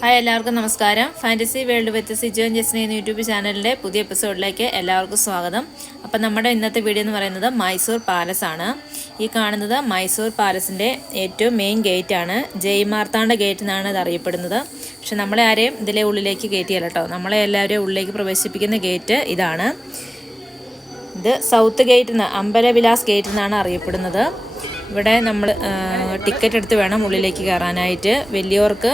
Hi, എല്ലാവർക്കും നമസ്കാരം. Fantasy world with Sijo and Jasna എന്ന യൂട്യൂബ് ചാനലിൻ്റെ പുതിയ എപ്പിസോഡിലേക്ക് എല്ലാവർക്കും സ്വാഗതം. അപ്പം നമ്മുടെ ഇന്നത്തെ വീഡിയോ എന്ന് പറയുന്നത് മൈസൂർ പാലസ് ആണ്. ഈ കാണുന്നത് മൈസൂർ പാലസിൻ്റെ ഏറ്റവും മെയിൻ ഗേറ്റ് ആണ്. ജയ് ഗേറ്റ് എന്നാണ് ഇത് അറിയപ്പെടുന്നത്. പക്ഷെ നമ്മളെ ആരെയും ഇതിലെ ഉള്ളിലേക്ക് കയറ്റിയല്ല കേട്ടോ. നമ്മളെ എല്ലാവരെയും ഉള്ളിലേക്ക് പ്രവേശിപ്പിക്കുന്ന ഗേറ്റ് ഇതാണ്. ഇത് സൗത്ത് ഗേറ്റ് അമ്പലവിലാസ് ഗേറ്റ് എന്നാണ് അറിയപ്പെടുന്നത്. ഇവിടെ നമ്മൾ ടിക്കറ്റ് എടുത്ത് വേണം ഉള്ളിലേക്ക് കയറാനായിട്ട്. വലിയവർക്ക്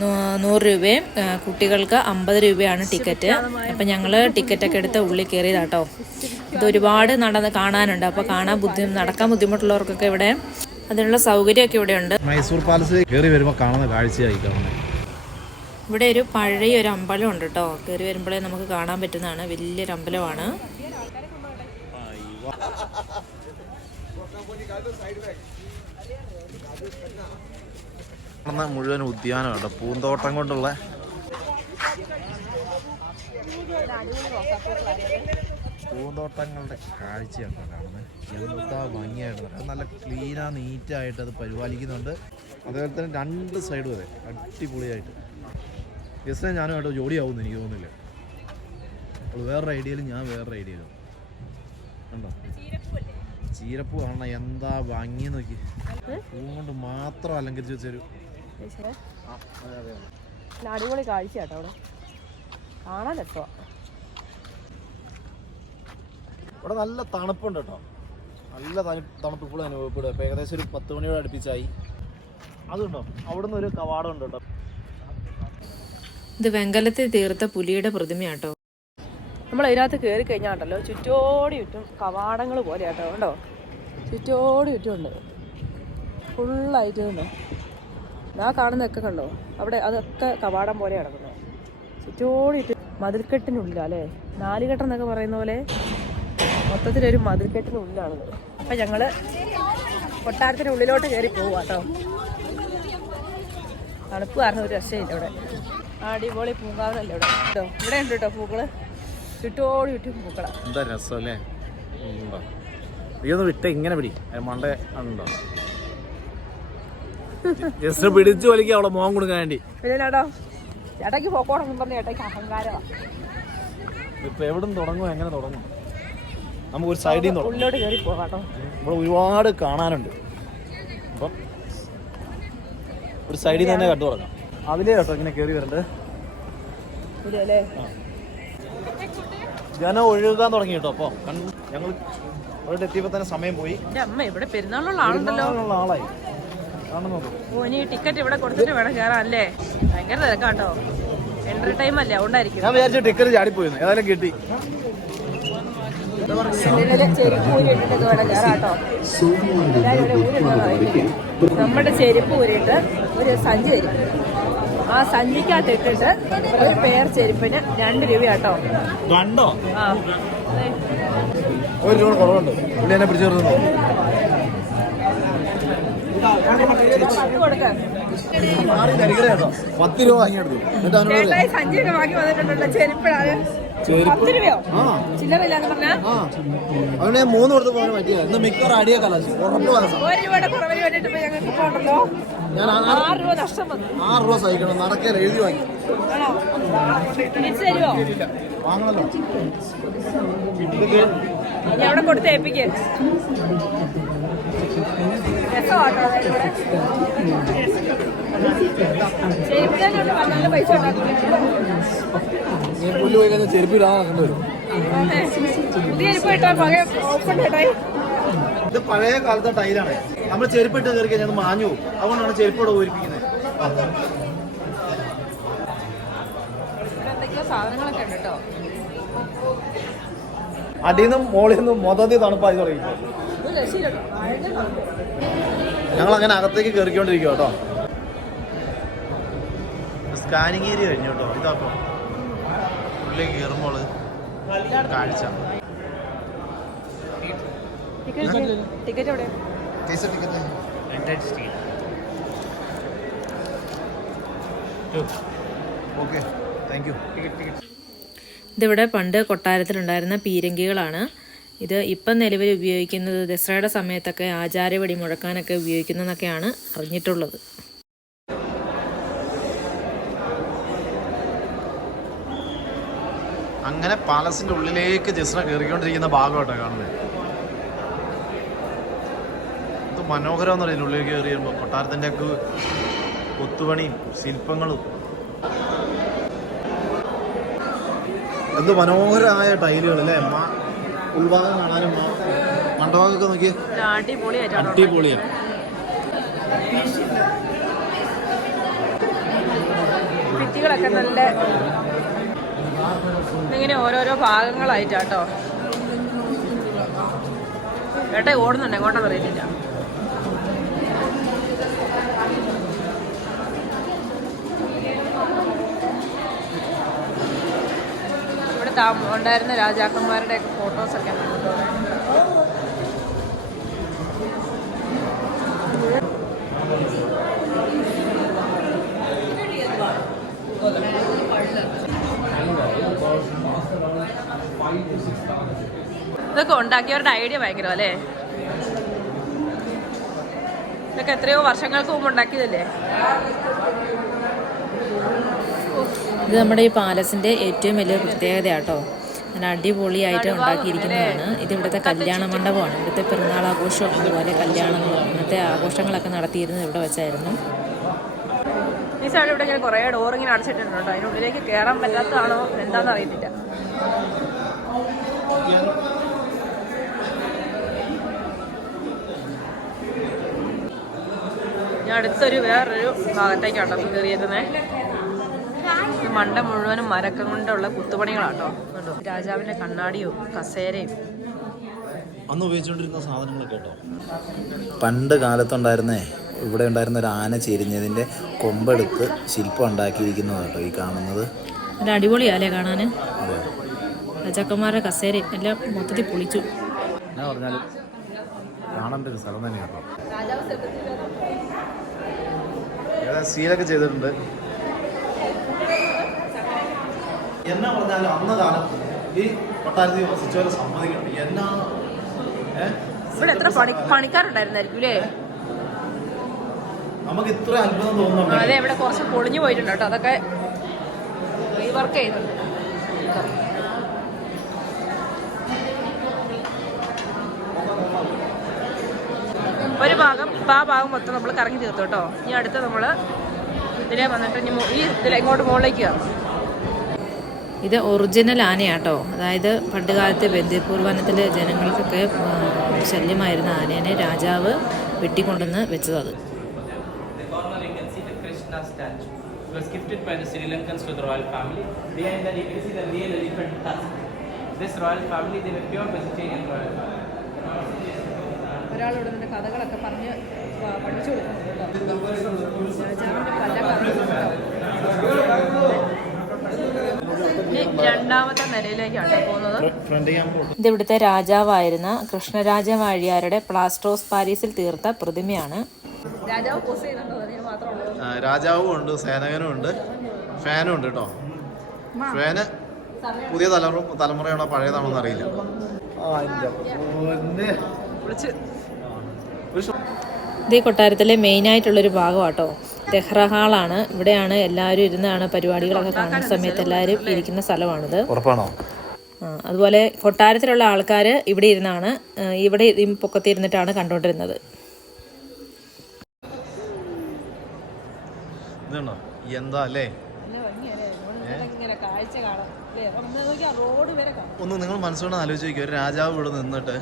100 രൂപയും കുട്ടികൾക്ക് 50 രൂപയാണ് ടിക്കറ്റ്. അപ്പം ഞങ്ങൾ ടിക്കറ്റൊക്കെ എടുത്ത് ഉള്ളിൽ കയറിയതാട്ടോ. ഇത് ഒരുപാട് കാണാനുണ്ട്. അപ്പോൾ നടക്കാൻ ബുദ്ധിമുട്ടുള്ളവർക്കൊക്കെ ഇവിടെ അതിനുള്ള സൗകര്യമൊക്കെ ഇവിടെ ഉണ്ട്. മൈസൂർ പാലസ് കയറി വരുമ്പോൾ കാണുന്ന കാഴ്ചയായി കാണുന്നത്. ഇവിടെ ഒരു പഴയ ഒരു അമ്പലം ഉണ്ട് കേട്ടോ. കയറി വരുമ്പോഴേ നമുക്ക് കാണാൻ പറ്റുന്നതാണ്. വലിയൊരു അമ്പലമാണ്. മുഴുവൻ ഉദ്യാനമുണ്ട്. പൂന്തോട്ടം കൊണ്ടുള്ള പൂന്തോട്ടങ്ങളുടെ കാഴ്ചയാണ് കാണുന്നത്. എന്താ ഭംഗിയായിട്ട്, നല്ല ക്ലീനാ നീറ്റായിട്ട് അത് പരിപാലിക്കുന്നുണ്ട്. അതുപോലെ തന്നെ 2 സൈഡും അതെ അടിപൊളിയായിട്ട്. ജസ്റ്റ് ഞാനുമായിട്ട് ജോഡിയാവുമെന്ന് എനിക്ക് തോന്നുന്നില്ല. അപ്പോൾ വേറൊരു ഐഡിയയിലും ഞാൻ വേറൊരു ഐഡിയയിലും ഉണ്ടോ. ചീരപ്പൂ കാണണം, എന്താ ഭംഗി നോക്കി. പൂ കൊണ്ട് മാത്രം അലങ്കരിച്ച് വെച്ചൊരു അടിപൊളി കാഴ്ച കേട്ടോ. അവിടെ കാണാൻ രസമാണ്. ഇവിടെ നല്ല തണുപ്പുണ്ട് കേട്ടോ. നല്ല തണുപ്പ് ഇപ്പോഴും അനുഭവപ്പെടുക. ഇപ്പം ഏകദേശം ഒരു 10 മണിയോട് അടുപ്പിച്ചായി. അതുണ്ടോ, അവിടുന്ന് ഒരു കവാടം ഉണ്ട് കേട്ടോ. ഇത് വെങ്കലത്തിൽ തീർത്ത പുലിയുടെ പ്രതിമയാട്ടോ. നമ്മൾ അതിനകത്ത് കയറി കഴിഞ്ഞാൽ ഉണ്ടല്ലോ, ചുറ്റോടി ചുറ്റും കവാടങ്ങൾ പോലെ കേട്ടോ. ഉണ്ടോ, ചുറ്റോടി ചുറ്റും ഉണ്ട്. ഫുള്ളായിട്ട് ഉണ്ടോ. ആ കാണുന്നതൊക്കെ കണ്ടോ, അവിടെ അതൊക്കെ കവാടം പോലെ കിടക്കുന്നത്. ചുറ്റോടി ചുറ്റും മതിൽക്കെട്ടിനുള്ളിലാണ് അല്ലേ. 4 കെട്ടം എന്നൊക്കെ പറയുന്ന പോലെ മൊത്തത്തിലൊരു മതിൽക്കെട്ടിനുള്ളിലാണത്. അപ്പം ഞങ്ങൾ കൊട്ടാരത്തിന് ഉള്ളിലോട്ട് കയറി പോവുക കേട്ടോ. തണുപ്പ് കാരണം ഒരു രക്ഷയില്ല ഇവിടെ. അടിപൊളി പൂങ്കാവനല്ലേ ഇവിടെ കേട്ടോ. ഇവിടെ ഉണ്ട് കേട്ടോ പൂക്കള്, ചുറ്റോടി ചുറ്റും പൂക്കളാ. എന്താ രസം അല്ലേ. നീയൊന്ന് വിട്ട ഇങ്ങനെ പിടി മണ്ട ഉണ്ടോ. ജസ്റ്റ് പിടിച്ചു വലിക്കുക അവളെ മോൻ കൊടുക്കാൻ വേണ്ടി. പിന്നെ ചേട്ടോ, ചേട്ടയ്ക്ക് പോക്കോണെന്നും പറഞ്ഞ ചേട്ടയ്ക്ക് അഹങ്കാരമാണ്. ഇപ്പൊ എവിടെ നിന്ന് തുടങ്ങും, എങ്ങനെ തുടങ്ങും? നമുക്ക് ഒരു സൈഡിൽ നിന്ന് ഉള്ളിലോട്ട് കയറി പോകാം കേട്ടോ. ഇവിടെ ഒരുപാട് കാണാനുണ്ട്. അപ്പം ഒരു സൈഡിൽ തന്നെ കണ്ടു തുടങ്ങാം. അതിലേ കേട്ടോ ഇങ്ങനെ കയറി വരണ്ടത്. ജനം ഒഴുകാൻ തുടങ്ങി കേട്ടോ. അപ്പോൾ ഞങ്ങൾ അവിടെ എത്തിയപ്പോൾ തന്നെ സമയം പോയി. അമ്മ ഇവിടെ പെരുന്നാളുള്ള ആളായി കാണുന്നു. ഓ, ഇനി ടിക്കറ്റ് ഇവിടെ കൊടുത്തിട്ട് വേണം കയറാൻ അല്ലേ. ഭയങ്കര തിരക്കാട്ടോ. എൻട്രി ടൈം അല്ലേ, അതുകൊണ്ടായിരിക്കും. ഞാൻ വിചാരിച്ചു ടിക്കറ്റ് ചാടിപ്പോയിരുന്നു. ഏതായാലും കിട്ടി. ചെരുപ്പ് ഊരിയിട്ടിട്ട് വേണം കയറാട്ടോ. നമ്മുടെ ചെരുപ്പ് ഊരിയിട്ട് ഒരു സഞ്ചി തരും. ആ സഞ്ചിക്കകത്ത് ഇട്ടിട്ട് ഒരു പെയർ ചെരുപ്പിന് 2 രൂപ കേട്ടോ. ആ, 1 രൂപ കുറവുണ്ട്. പുള്ളി എന്നെ പിടിച്ചു നിർത്തുന്നു. കൊടുക്കാം. 10 രൂപ വാങ്ങിയെടുത്തു. സഞ്ചിയൊക്കെ വാങ്ങി വന്നിട്ടുണ്ടല്ലോ. ചെരുപ്പിടാണ് 10 രൂപയോ ചില്ലറില്ലാന്ന് പറഞ്ഞാ. അങ്ങനെ 3 കൊടുത്ത് പോകാൻ പറ്റിയ ഇന്ന് മിക്കവാറും അടിയെ കലാശം. 1 രൂപയുടെ കുറവിന് വേണ്ടിട്ട് ഞങ്ങൾക്ക് പോകണ്ടല്ലോ. ഞാൻ 6 രൂപ നഷ്ടം വന്നു. 6 രൂപ സഹിക്കണം. നടക്കാൻ എഴുതി വാങ്ങി. ആണോ, തിരിച്ചു തരുമോ? വാങ്ങണല്ലോ. ഇനി അവിടെ കൊടുത്ത് ഏൽപ്പിക്കേ. നല്ല പൈസ പുല്ല് പോയി കഴിഞ്ഞാൽ ചെരുപ്പിടാൻ നടക്കേണ്ടി വരും. പുതിയ ചെരുപ്പ് കിട്ടാൻ ഓപ്പൺ കേട്ടായി. ഇത് പഴയ കാലത്തെ ടൈലാണ്. നമ്മൾ ചെരുപ്പിട്ട് കയറി കഴിഞ്ഞാൽ മാഞ്ഞു പോകും. അതുകൊണ്ടാണ് ചെരുപ്പോടെ ഓരിപ്പിക്കുന്നത്. എന്തൊക്കെയോ സാധനങ്ങളൊക്കെ ഉണ്ട് കേട്ടോ. അടിയിൽ നിന്നും മോളിൽ നിന്നും മൊത്തത്തിൽ തണുപ്പായി തുടങ്ങി. ഞങ്ങൾ അങ്ങനെ അകത്തേക്ക് കയറിക്കൊണ്ടിരിക്കും കേട്ടോ. സ്കാനിങ് ഏരിയ കഴിഞ്ഞു കേട്ടോ. ഇതാക്കും ഉള്ളിലേക്ക് കയറുമ്പോൾ കാഴ്ച. ടിക്കറ്റ് എവിടെ? Okay, thank you. ഇതിവിടെ പണ്ട് കൊട്ടാരത്തിലുണ്ടായിരുന്ന പീരങ്കികളാണ്. ഇത് ഇപ്പം നിലവിൽ ഉപയോഗിക്കുന്നത് ദസറയുടെ സമയത്തൊക്കെ ആചാരവെടി മുഴക്കാനൊക്കെ ഉപയോഗിക്കുന്നതെന്നൊക്കെയാണ് അറിഞ്ഞിട്ടുള്ളത്. അങ്ങനെ പാലസിൻ്റെ ഉള്ളിലേക്ക് ജസ്ന കയറിക്കൊണ്ടിരിക്കുന്ന ഭാഗമായിട്ടോ കാണുന്നത്. ഇത് മനോഹരം എന്ന് പറയുന്നത് ഉള്ളിലേക്ക് കയറി വരുമ്പോൾ കൊട്ടാരത്തിൻ്റെ ഒക്കെ കൊത്തുപണിയും ശില്പങ്ങളും എന്ത് മനോഹരമായ ടൈലുകൾ അല്ലേ. ഉൾഭാഗം കാണാനും മണ്ഡപമൊക്കെ നോക്കി അടിപൊളിയാണ്. ഭിത്തികളൊക്കെ നല്ല ഇങ്ങനെ ഓരോരോ ഭാഗങ്ങളായിട്ടാട്ടോ. ഏട്ടാ ഓടുന്നുണ്ട്, എങ്ങോട്ടാന്ന് അറിയത്തില്ല. ഇവിടെ ഉണ്ടായിരുന്ന രാജാക്കന്മാരുടെ ഒക്കെ ഫോട്ടോസൊക്കെ കണ്ടോ. ഇതൊക്കെ ഉണ്ടാക്കിയവരുടെ ഐഡിയ ഭയങ്കര അല്ലേ. ഇതൊക്കെ എത്രയോ വർഷങ്ങൾക്ക് മുമ്പ് ഉണ്ടാക്കിയതല്ലേ. ഇത് നമ്മുടെ ഈ പാലസിൻ്റെ ഏറ്റവും വലിയ പ്രത്യേകതയാട്ടോ. നല്ല അടിപൊളിയായിട്ട് ഉണ്ടാക്കിയിരിക്കുന്നതാണ്. ഇത് ഇവിടുത്തെ കല്യാണ മണ്ഡപമാണ്. ഇവിടുത്തെ പിറന്നാൾ ആഘോഷവും അതുപോലെ കല്യാണങ്ങളും ഇന്നത്തെ ആഘോഷങ്ങളൊക്കെ നടത്തിയിരുന്നത് ഇവിടെ വെച്ചായിരുന്നു. ഈ സൈഡ് ഇവിടെ ഇങ്ങനെ കുറേ ഡോറിങ്ങനെ അടച്ചിട്ടുണ്ട് കേട്ടോ. അതിനുള്ളിലേക്ക് കയറാൻ പറ്റാത്തതാണോ എന്താണെന്ന് അറിയത്തില്ല. ഞാൻ അടുത്തൊരു വേറൊരു ഭാഗത്തേക്കാട്ടോ കയറിയേക്കുന്നത്. മണ്ട മുഴുവനും മരക്കം കൊണ്ടുള്ള കുത്തുപണികളാട്ടോ. രാജാവിന്റെ കണ്ണാടിയും കസേരയും അന്ന് ഉപയോഗിച്ചുകൊണ്ടിരുന്ന സാധനങ്ങളൊക്കെ കേട്ടോ. പണ്ട് കാലത്തുണ്ടായിരുന്നേ ഇവിടെ ഉണ്ടായിരുന്ന ഒരു ആന ചെരിഞ്ഞതിൻ്റെ കൊമ്പെടുത്ത് ശില്പം ഉണ്ടാക്കിയിരിക്കുന്നത് കേട്ടോ ഈ കാണുന്നത്. നല്ല അടിപൊളിയാലേ കാണാൻ. രാജാക്കന്മാരുടെ കസേരയും എല്ലാം മൊത്തത്തിൽ പൊളിച്ചു. എന്നാ പറഞ്ഞാലും കാണേണ്ട ഒരു സ്ഥലം തന്നെ കേട്ടോ. സീലൊക്കെ ചെയ്തിട്ടുണ്ട്. എന്നാ പറഞ്ഞാലും അന്ന് കാലത്ത് ഈ കൊട്ടാരത്തിൽ വസിച്ചവരെ സമ്മതിക്കണം. എന്നാ ഇവിടെ എത്ര പണിക്കാരുണ്ടായിരുന്നായിരിക്കും അല്ലേ. നമുക്ക് ഇത്ര അത്ഭുതം തോന്നുന്നു. അതെ, ഇവിടെ കുറച്ച് പൊളിഞ്ഞു പോയിട്ടുണ്ട് കേട്ടോ. അതൊക്കെ റീവർക്ക് ചെയ്യുന്നുണ്ട്. ഒരു ഭാഗം ഇപ്പം ആ ഭാഗം മൊത്തം നമ്മൾ കറങ്ങി തീർത്തു കേട്ടോ. ഇനി അടുത്ത് നമ്മൾ ഇതിലെ വന്നിട്ട് ഇനി ഈ ഇതിലെങ്ങോട്ട് മുകളിലേക്ക് കയറും. ഇത് ഒറിജിനൽ ആനയാട്ടോ. അതായത് പണ്ട് കാലത്ത് ബന്ദിപ്പൂർ വനത്തിലെ ജനങ്ങൾക്കൊക്കെ ശല്യമായിരുന്ന ആനേനെ രാജാവ് വെട്ടിക്കൊണ്ടുവന്ന് വെച്ചത്. അത് was gifted by the Sri Lankans to the royal family. Behind that you can see the real elephant tusk. This royal family, they were pure vegetarian royal family. ഒരാളിവിടെ നിന്ന് കഥകളൊക്കെ പറഞ്ഞ് പഠിച്ചു കൊടുക്കുന്നുണ്ട്. രണ്ടാമത്തെ നിലയിലേക്കാണ് പോകുന്നത്. ഇത് ഇവിടുത്തെ രാജാവായിരുന്ന കൃഷ്ണരാജ വാഴിയാരുടെ പ്ലാസ്റ്റർ പാരീസിൽ തീർത്ത പ്രതിമയാണ്. രാജാവ് പോസ് ചെയ്യുന്നുണ്ടോ? മാത്രമേ ഉള്ളൂ. രാജാവും ഉണ്ട്, സേനകനും ഉണ്ട്, ഫാനും ഉണ്ട് കേട്ടോ. ഫാന് പുതിയ തലമുറയാണോ പഴയതാണോ എന്ന് അറിയില്ല. ഇത് ഈ കൊട്ടാരത്തിലെ മെയിനായിട്ടുള്ളൊരു ഭാഗമാട്ടോ. തെഹ്റ ഹാളാണ്. ഇവിടെയാണ് എല്ലാവരും ഇരുന്നാണ് പരിപാടികളൊക്കെ കാണുന്ന സമയത്ത് എല്ലാവരും ഇരിക്കുന്ന സ്ഥലമാണിത്. ഉറപ്പാണോ? അതുപോലെ കൊട്ടാരത്തിലുള്ള ആൾക്കാർ ഇവിടെ ഇരുന്നാണ് ഇവിടെ പൊക്കത്തിരുന്നിട്ടാണ് കണ്ടുകൊണ്ടിരുന്നത്. എന്താ അല്ലേ ഒന്ന് നിങ്ങൾ മനസ്സുകൊണ്ട് ആലോചിച്ച് നോക്കിയ ഒരു രാജാവ് ഇവിടെ നിന്നിട്ട്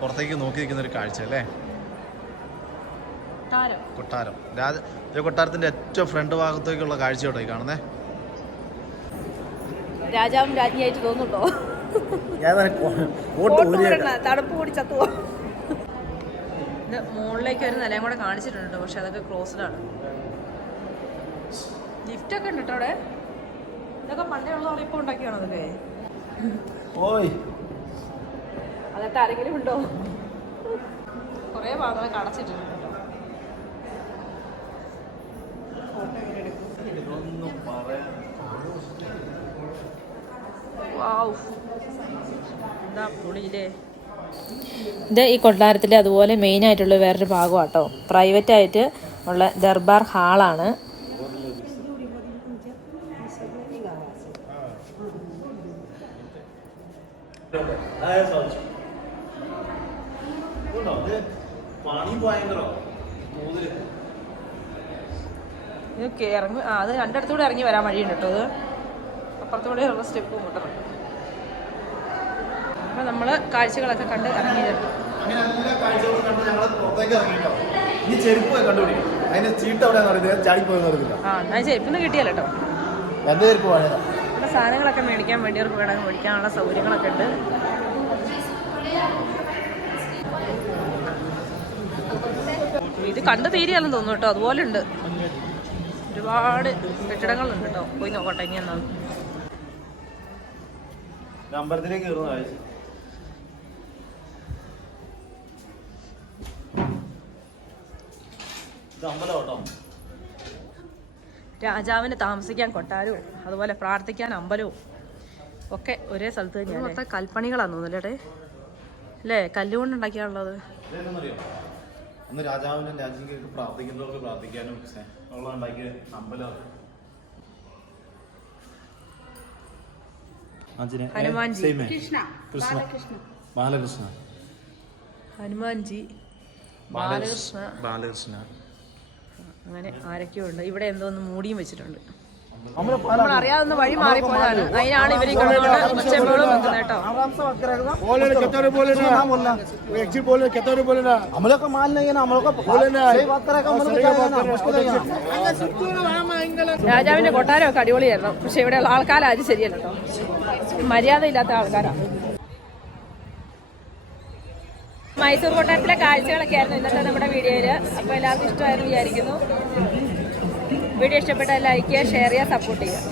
പുറത്തേക്ക് നോക്കി നിൽക്കുന്ന ഒരു കാഴ്ച അല്ലേ. കൊട്ടാരം കൊട്ടാരത്തിന്റെ ഏറ്റവും ഫ്രണ്ട് ഭാഗത്തേക്കുള്ള കാഴ്ച കേട്ടോ ഈ കാണുന്നേ. രാജാവും രാജ്ഞിയായിട്ട് തോന്നുന്നുണ്ടോ? തണുപ്പ് കൂടി ചത്തുവോ? ഇത് മുകളിലേക്ക് ഒരു നിലയും കൂടെ കാണിച്ചിട്ടുണ്ട്. പക്ഷെ അതൊക്കെ ക്ലോസ്ഡ് ആണ്. ലിഫ്റ്റൊക്കെ ഉണ്ട് കേട്ടോ അവിടെ. ഇതൊക്കെ പണ്ടേ ഉള്ളതോടെ ഇപ്പോൾ ഉണ്ടാക്കിയാണോ അതൊക്കെ? അതൊക്കെ ആരെങ്കിലും ഉണ്ടോ? കുറേ ഭാഗങ്ങളൊക്കെ അടച്ചിട്ടുണ്ട് കേട്ടോ. എന്താ പൊളിയില്ലേ. ഇത് ഈ കൊട്ടാരത്തിലെ അതുപോലെ മെയിൻ ആയിട്ടുള്ള വേറൊരു ഭാഗമാട്ടോ. പ്രൈവറ്റ് ആയിട്ട് ഉള്ള ദർബാർ ഹാളാണ്. ഇത് ഇറങ്ങി അത് രണ്ടിടത്തൂടെ ഇറങ്ങി വരാൻ വഴിയുണ്ട് കേട്ടോ. അത് അപ്പുറത്തൂടെ ഉള്ള സ്റ്റെപ്പ് കൂട്ടണം. അപ്പം നമ്മൾ കാഴ്ചകളൊക്കെ കണ്ട് ഇറങ്ങിയത്. അങ്ങനെ എല്ലാ കാഴ്ചകളും കണ്ട് ഞങ്ങൾ പുറത്തേക്ക് ഇറങ്ങിയിട്ടോ. ഈ ചെരുപ്പ് കണ്ടുപിടിക്കും. അതിന്റെ ചീട്ട് എവിടെയാണെന്ന് അറിയില്ല, ചാടിപ്പോയെന്ന് അറിയില്ല. അത് ചെരുപ്പൊന്നും കിട്ടിയല്ലോ കേട്ടോ. എൻ്റെ ചെരുപ്പ് പഴയതാ. ഇവിടെ സാധനങ്ങളൊക്കെ മേടിക്കാൻ വേണ്ടിയവർക്ക് വേണമെങ്കിൽ മേടിക്കാനുള്ള സൗകര്യങ്ങളൊക്കെ ഉണ്ട്. ഇത് കണ്ടു തീരെയല്ലെന്ന് തോന്നുന്നു കേട്ടോ. അതുപോലെ ഉണ്ട്, ഒരുപാട് കെട്ടിടങ്ങളുണ്ട് കേട്ടോ. പോയി നോക്കട്ടെ ഇനി എന്നാണ്. അമ്പലത്തിലേക്ക് കയറുന്ന കാഴ്ച. ഇത് അമ്പലം കേട്ടോ. രാജാവിന് താമസിക്കാൻ കൊട്ടാരവും അതുപോലെ പ്രാർത്ഥിക്കാൻ അമ്പലവും ഒക്കെ ഒരേ സ്ഥലത്ത് തന്നെയാണ്. മൊത്തം കൽപ്പണികളാന്ന് തോന്നുന്നല്ലേ അല്ലേ? കല്ലുകൊണ്ട് ഉണ്ടാക്കിയാണുള്ളത്. അന്ന് രാജാവിനും രാജ്ഞിക്കൊക്കെ പ്രാർത്ഥിക്കുന്നവർക്ക് പ്രാർത്ഥിക്കാനും ഉള്ള ഉണ്ടാക്കിയ അമ്പലം. ഹനുമാൻജി, ബാലകൃഷ്ണ, ഹനുമാൻജി, ബാലകൃഷ്ണ, അങ്ങനെ ആരൊക്കെയോ ഉണ്ട്. ഇവിടെ എന്തോ ഒന്ന് മൂടിയും വെച്ചിട്ടുണ്ട്. നമ്മൾ അറിയാവുന്ന വഴി മാറിപ്പോയതാണ്. അതിനാണ് ഇവര് ഉച്ചമ്പോഴും വെക്കുന്നത് കേട്ടോ. രാജാവിന്റെ കൊട്ടാരമൊക്കെ അടിപൊളിയായിരുന്നു. പക്ഷെ ഇവിടെയുള്ള ആൾക്കാരും ശരിയല്ല കേട്ടോ. മര്യാദ ഇല്ലാത്ത ആൾക്കാരാണ്. മൈസൂർ കൊട്ടാരത്തിലെ കാഴ്ചകളൊക്കെ ആയിരുന്നു ഇന്നത്തെ നമ്മുടെ വീഡിയോയില്. അപ്പോൾ എല്ലാവർക്കും ഇഷ്ടമായിരുന്നു വിചാരിക്കുന്നു. വീഡിയോ ഇഷ്ടപ്പെട്ടാൽ ലൈക്ക് ചെയ്യുക, ഷെയർ ചെയ്യുക, സപ്പോർട്ട് ചെയ്യുക.